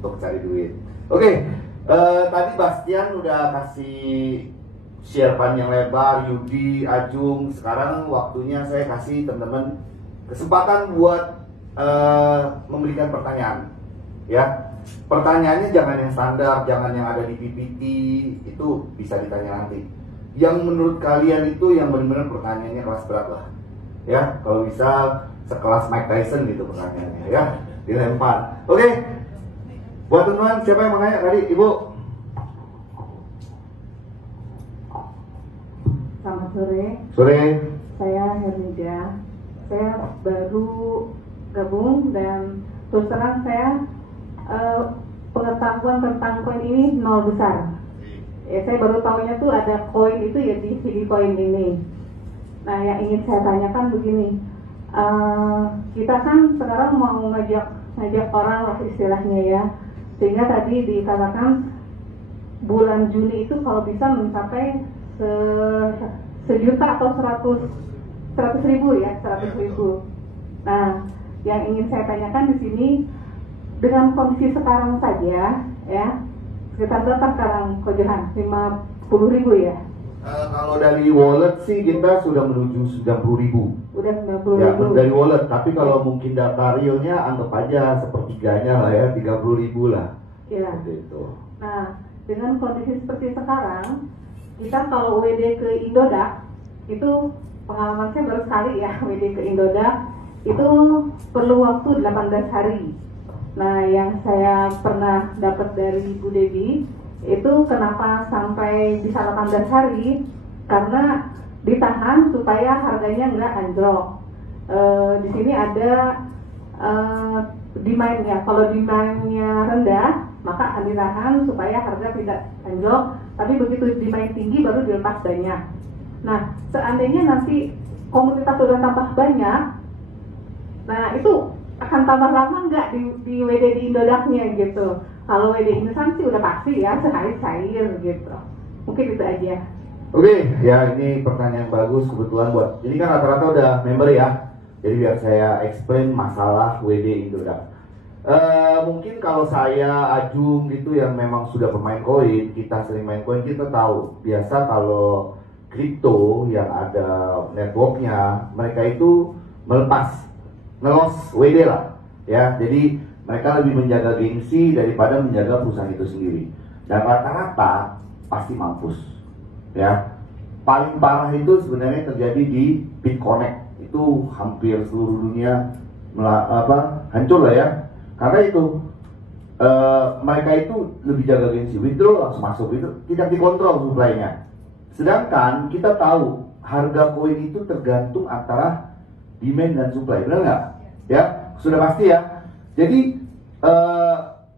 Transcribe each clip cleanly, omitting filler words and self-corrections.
untuk cari duit. Oke, tadi Bastian udah kasih share panjang lebar, Yudi, Ajung. Sekarang waktunya saya kasih teman-teman kesempatan buat memberikan pertanyaan. Ya, pertanyaannya jangan yang standar, jangan yang ada di PPT, itu bisa ditanya nanti. Yang menurut kalian itu yang benar-benar pertanyaannya kelas berat lah. Ya, kalau bisa sekelas Mike Tyson gitu pertanyaannya ya, dilempar. Oke. Buat teman-teman, siapa yang mau nanya tadi, Ibu? Selamat sore. Sore. Saya Hermida. Saya baru gabung dan terus terang saya pengetahuan tentang koin ini nol besar. Ya, saya baru tahunya tuh ada koin itu ya di CD coin ini. Nah, yang ingin saya tanyakan begini, kita kan sekarang mau ngajak orang lah istilahnya ya, sehingga tadi dikatakan bulan Juni itu kalau bisa mencapai sejuta atau 100 ribu ya, 100 ribu. Nah, yang ingin saya tanyakan di sini, dengan kondisi sekarang saja ya, sekitar berapa sekarang Ko Johan? 50 ribu ya? Kalau dari wallet sih kita sudah menuju 90 ribu. Udah 90 Ya, ribu dari wallet, tapi kalau mungkin data realnya anggap aja sepertiganya lah ya, 30 ribu lah. ya. Gitu. Nah, dengan kondisi seperti sekarang, kita kalau WD ke Indodax, itu pengalaman saya baru sekali ya, WD ke Indodax itu perlu waktu 18 hari. Nah, yang saya pernah dapat dari Bu Devi itu kenapa sampai bisa 18 hari, karena ditahan supaya harganya nggak anjlok. Di sini ada demand-nya, kalau demand-nya rendah maka akan ditahan supaya harga tidak anjlok, tapi begitu demand tinggi baru dilepas banyak. Nah, seandainya nanti komunitas sudah tambah banyak, nah itu akan tambah lama nggak di WD di Indodax-nya gitu. Kalau WD Indosan sih udah pasti ya, cair gitu. Mungkin itu aja. Oke, ya ini pertanyaan bagus kebetulan buat. Ini kan rata-rata udah member ya. Jadi biar saya explain masalah WD Indodax. Mungkin kalau saya Ajung gitu yang memang sudah pemain koin, kita sering main koin, kita tahu. Biasa kalau kripto yang ada networknya, mereka itu melepas, ngelos WD lah. Ya, jadi mereka lebih menjaga gengsi daripada menjaga perusahaan itu sendiri. Dan rata-rata pasti mampus. Ya, paling parah itu sebenarnya terjadi di BitConnect. Itu hampir seluruh dunia hancur lah ya. Karena itu mereka itu lebih jaga gengsi, withdraw langsung masuk, itu tidak dikontrol supply-nya. Sedangkan kita tahu harga koin itu tergantung antara demand dan supply, benar nggak? Ya, sudah pasti ya. Jadi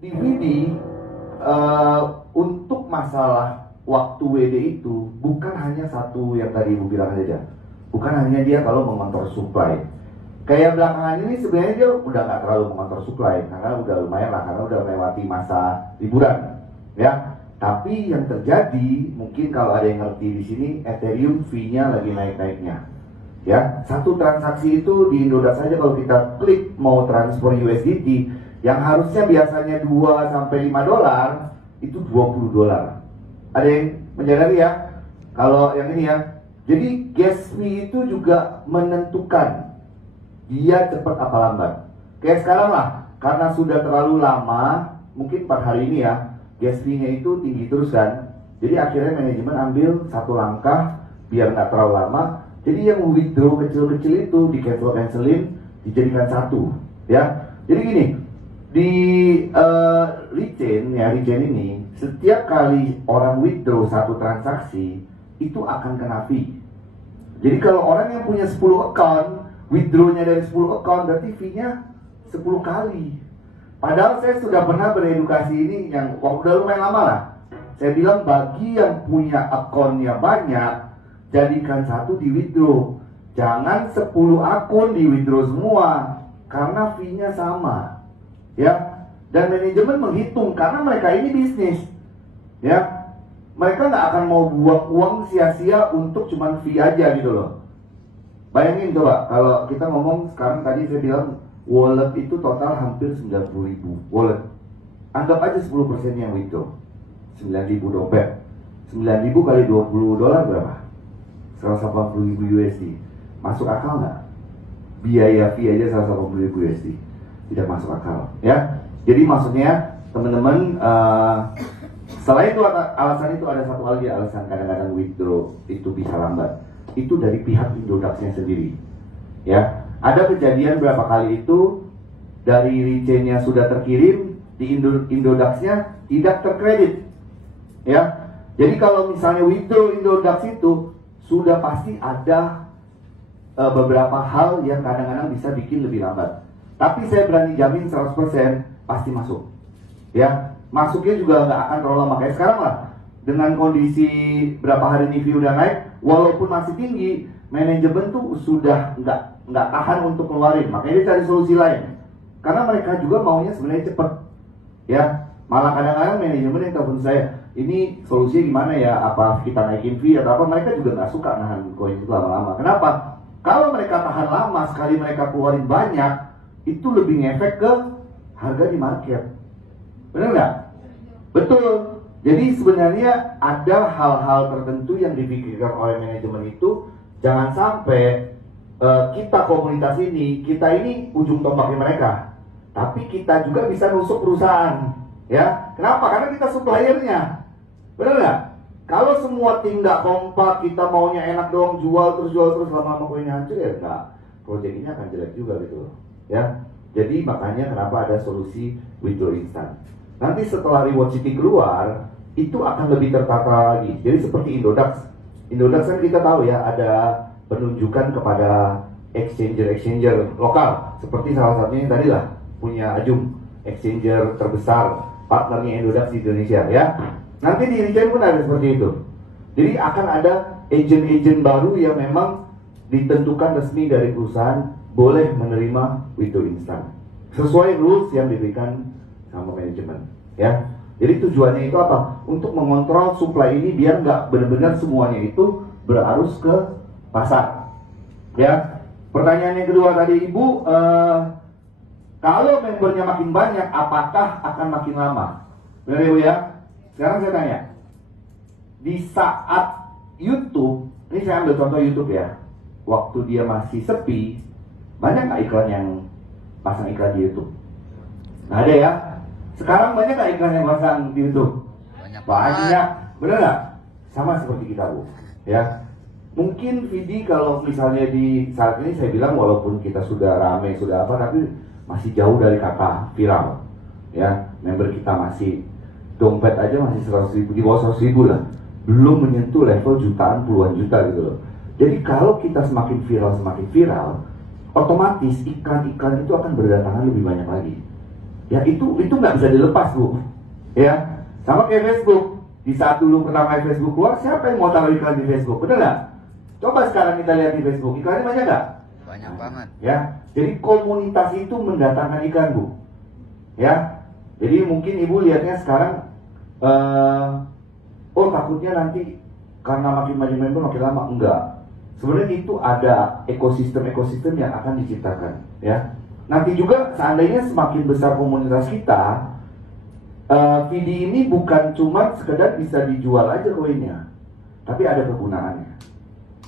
DVD untuk masalah waktu WD itu bukan hanya satu yang tadi Ibu bilang saja. Bukan hanya dia kalau mengontrol supply. Kayak belakangan ini sebenarnya dia udah nggak terlalu mengontrol supply karena udah lumayan lah, karena udah melewati masa liburan, ya. Tapi yang terjadi mungkin kalau ada yang ngerti di sini, Ethereum fee-nya lagi naik-naiknya. Ya, satu transaksi itu di Indodax saja kalau kita klik mau transfer USDT yang harusnya biasanya 2 sampai 5 dolar itu 20 dolar. Ada yang menyadari ya? Kalau yang ini ya. Jadi gas fee itu juga menentukan dia cepat apa lambat. Kayak sekarang lah, karena sudah terlalu lama, mungkin per hari ini ya, gas fee-nya itu tinggi terus kan. Jadi akhirnya manajemen ambil satu langkah biar nggak terlalu lama. Jadi yang withdraw kecil-kecil itu di cancelin, dijadikan satu, ya. Jadi gini, di Rechain ini, setiap kali orang withdraw satu transaksi, itu akan kena fee. Jadi kalau orang yang punya 10 account, withdrawnya dari 10 account, berarti fee-nya 10 kali. Padahal saya sudah pernah beredukasi ini yang udah lumayan lama lah. Saya bilang bagi yang punya akunnya banyak, jadikan satu di withdraw. Jangan 10 akun di withdraw semua, karena fee-nya sama. Ya, dan manajemen menghitung karena mereka ini bisnis. Ya, mereka nggak akan mau buang uang sia-sia untuk cuman fee aja gitu loh. Bayangin coba, kalau kita ngomong sekarang, tadi saya bilang wallet itu total hampir 90 ribu wallet. Anggap aja 10% yang withdraw, 9.000 dompet, 9.000 kali $20 berapa? 180.000 USD. Masuk akal nggak? Biaya fee aja 180.000 USD, tidak masuk akal, ya. Jadi maksudnya teman-teman, selain itu alasan itu ada satu lagi alasan kadang-kadang withdraw itu bisa lambat. Itu dari pihak Indodax-nya sendiri, ya. Ada kejadian berapa kali itu dari rechain-nya sudah terkirim, di Indodax-nya tidak terkredit, ya. Jadi kalau misalnya withdraw Indodax itu sudah pasti ada beberapa hal yang kadang-kadang bisa bikin lebih lambat. Tapi saya berani jamin 100% pasti masuk, ya. Masuknya juga nggak akan terlalu lama kayak sekarang lah. Dengan kondisi berapa hari ini view udah naik, walaupun masih tinggi, manajemen tuh sudah nggak tahan untuk keluarin, makanya dia cari solusi lain. Karena mereka juga maunya sebenarnya cepet, ya. Malah kadang-kadang manajemen yang telepon saya, ini solusinya gimana ya? Apa kita naikin fee atau apa? Mereka juga nggak suka nahan koin itu lama-lama. Kenapa? Kalau mereka tahan lama, sekali mereka keluarin banyak, itu lebih ngefek ke harga di market. Benar nggak? Betul. Jadi sebenarnya ada hal-hal tertentu yang dipikirkan oleh manajemen itu. Jangan sampai kita komunitas ini, kita ini ujung tombaknya mereka, tapi kita juga bisa nusuk perusahaan, ya. Kenapa? Karena kita suppliernya. Benar nggak? Kalau semua tim nggak kompak, kita maunya enak dong, jual terus lama-lama koinnya hancur, ya nggak. Project ini akan jelek juga gitu, ya. Jadi makanya kenapa ada solusi withdraw instan. Nanti setelah Reward City keluar, itu akan lebih tertata lagi. Jadi seperti Indodax. Indodax kan kita tahu ya, ada penunjukan kepada exchanger lokal. Seperti salah satunya yang tadi lah, punya Ajum, exchanger terbesar, partnernya Indodax di Indonesia, ya. Nanti di Rechain pun ada seperti itu. Jadi akan ada agent-agent baru yang memang ditentukan resmi dari perusahaan boleh menerima withdraw instan sesuai rules yang diberikan sama manajemen, ya. Jadi tujuannya itu apa? Untuk mengontrol supply ini biar nggak benar-benar semuanya itu berarus ke pasar, ya. Pertanyaan yang kedua tadi Ibu, kalau membernya makin banyak, apakah akan makin lama? Benar Ibu ya? Sekarang saya tanya, di saat YouTube, ini saya ambil contoh YouTube ya, waktu dia masih sepi, banyak nggak iklan yang pasang iklan di YouTube? Nggak ada ya? Sekarang banyak nggak iklan yang pasang di YouTube? Banyak. Bener nggak? Sama seperti kita Bu, ya. Mungkin Vidi kalau misalnya di saat ini saya bilang walaupun kita sudah rame, sudah apa, tapi masih jauh dari kata viral, ya. Member kita masih, dompet aja masih 100.000, di bawah 100.000 lah, belum menyentuh level jutaan, puluhan juta gitu loh. Jadi kalau kita semakin viral, otomatis iklan-iklan itu akan berdatangan lebih banyak lagi. Ya itu nggak bisa dilepas Bu, ya. Sama kayak Facebook. Di saat dulu pertama Facebook keluar, siapa yang mau taruh iklan di Facebook? Bener nggak? Coba sekarang kita lihat di Facebook, iklannya banyak nggak? Banyak banget. Ya, jadi komunitas itu mendatangkan iklan Bu, ya. Jadi mungkin Ibu lihatnya sekarang, oh takutnya nanti karena makin banyak member makin lama. Enggak. Sebenarnya itu ada ekosistem yang akan diciptakan, ya. Nanti juga seandainya semakin besar komunitas kita, VD ini bukan cuma sekedar bisa dijual aja koinnya, tapi ada kegunaannya,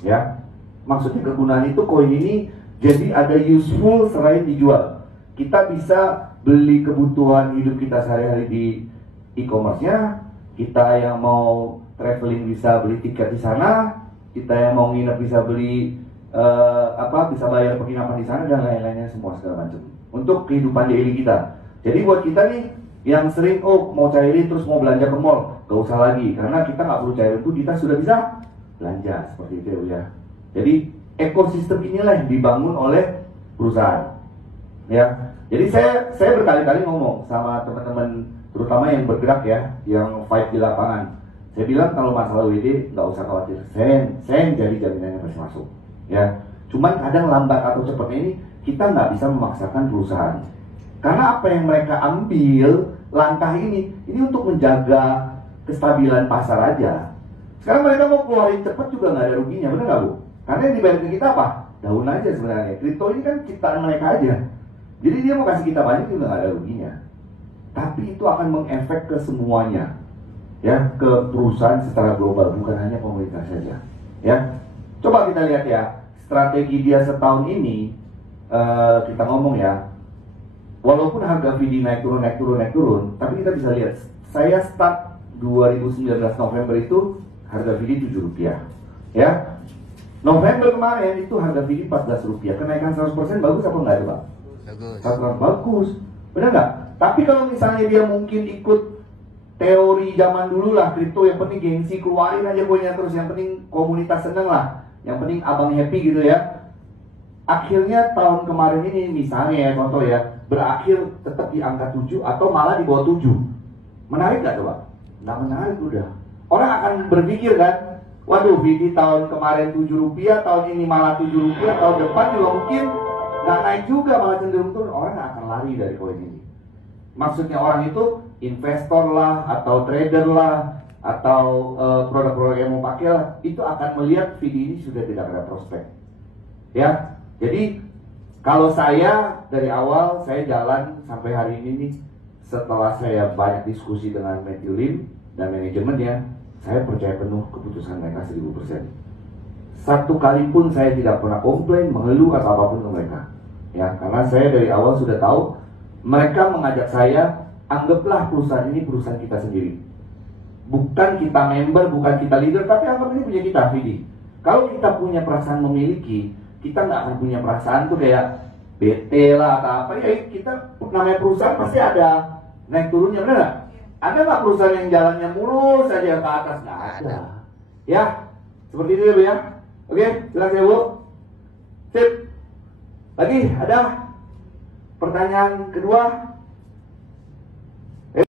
ya. Maksudnya kegunaan itu koin ini jadi ada useful selain dijual. Kita bisa beli kebutuhan hidup kita sehari-hari di e-commerce-nya, kita yang mau traveling bisa beli tiket di sana, kita yang mau nginep bisa beli bisa bayar penginapan di sana dan lain-lainnya semua segala macam untuk kehidupan daily kita. Jadi buat kita nih yang sering mau cairin terus mau belanja ke mall, gak usah lagi karena kita nggak perlu cairin itu, kita sudah bisa belanja seperti itu ya. Jadi ekosistem inilah yang dibangun oleh perusahaan, ya. Jadi saya berkali-kali ngomong sama teman-teman terutama yang bergerak ya, yang fight di lapangan. Saya bilang kalau masalah WD nggak usah khawatir, saya yang jadi jaminannya pasti masuk, ya. Cuman kadang lambat atau cepatnya ini kita nggak bisa memaksakan perusahaan, karena apa yang mereka ambil langkah ini untuk menjaga kestabilan pasar aja. Sekarang mereka mau keluarin cepat juga nggak ada ruginya, benar nggak Bu? Karena yang dibayar ke kita apa? Daun aja sebenarnya. Kripto ini kan ciptaan mereka aja. Jadi dia mau kasih kita banyak juga nggak ada ruginya. tapi itu akan mengefek ke semuanya, ya, ke perusahaan secara global, bukan hanya komunitas saja, ya. Coba kita lihat ya, strategi dia setahun ini, kita ngomong ya, walaupun harga VD naik turun, tapi kita bisa lihat, saya start 2019 November itu harga VD Rp7, ya. November kemarin itu harga VD Rp14, kenaikan 100% bagus apa enggak coba? Bagus. Bagus, benar nggak? Tapi kalau misalnya dia mungkin ikut teori zaman dulu lah, kripto yang penting gengsi, keluarin aja koinnya terus, yang penting komunitas seneng lah, yang penting abang happy gitu ya. Akhirnya tahun kemarin ini misalnya ya, contoh ya, berakhir tetap di angka 7 atau malah di bawah 7. Menarik nggak coba? Nggak menarik udah. Orang akan berpikir kan, waduh VD tahun kemarin Rp7, tahun ini malah Rp7, tahun depan juga mungkin nggak naik juga, malah cenderung turun. Orang akan lari dari koin ini. Maksudnya orang itu investor lah, atau trader lah, atau produk-produk yang mau pakai lah, itu akan melihat VD ini sudah tidak ada prospek. Ya, jadi kalau saya dari awal saya jalan sampai hari ini nih, setelah saya banyak diskusi dengan Matthew Lim dan manajemennya, saya percaya penuh keputusan mereka 1000%. Satu kali pun saya tidak pernah komplain, mengeluh atau apapun ke mereka. Ya, karena saya dari awal sudah tahu mereka mengajak saya, anggaplah perusahaan ini perusahaan kita sendiri. Bukan kita member, bukan kita leader, tapi anggap ini punya kita, VD. Kalau kita punya perasaan memiliki, kita nggak akan punya perasaan tuh kayak bete lah atau apa. Ya kita namanya perusahaan pasti ada naik turunnya, benar nggak? Ada nggak perusahaan yang jalannya mulus saja ke atas? Nggak ada. Ya, seperti itu ya Bu ya. Oke, jelas ya Bu. Sip. Lagi ada pertanyaan kedua?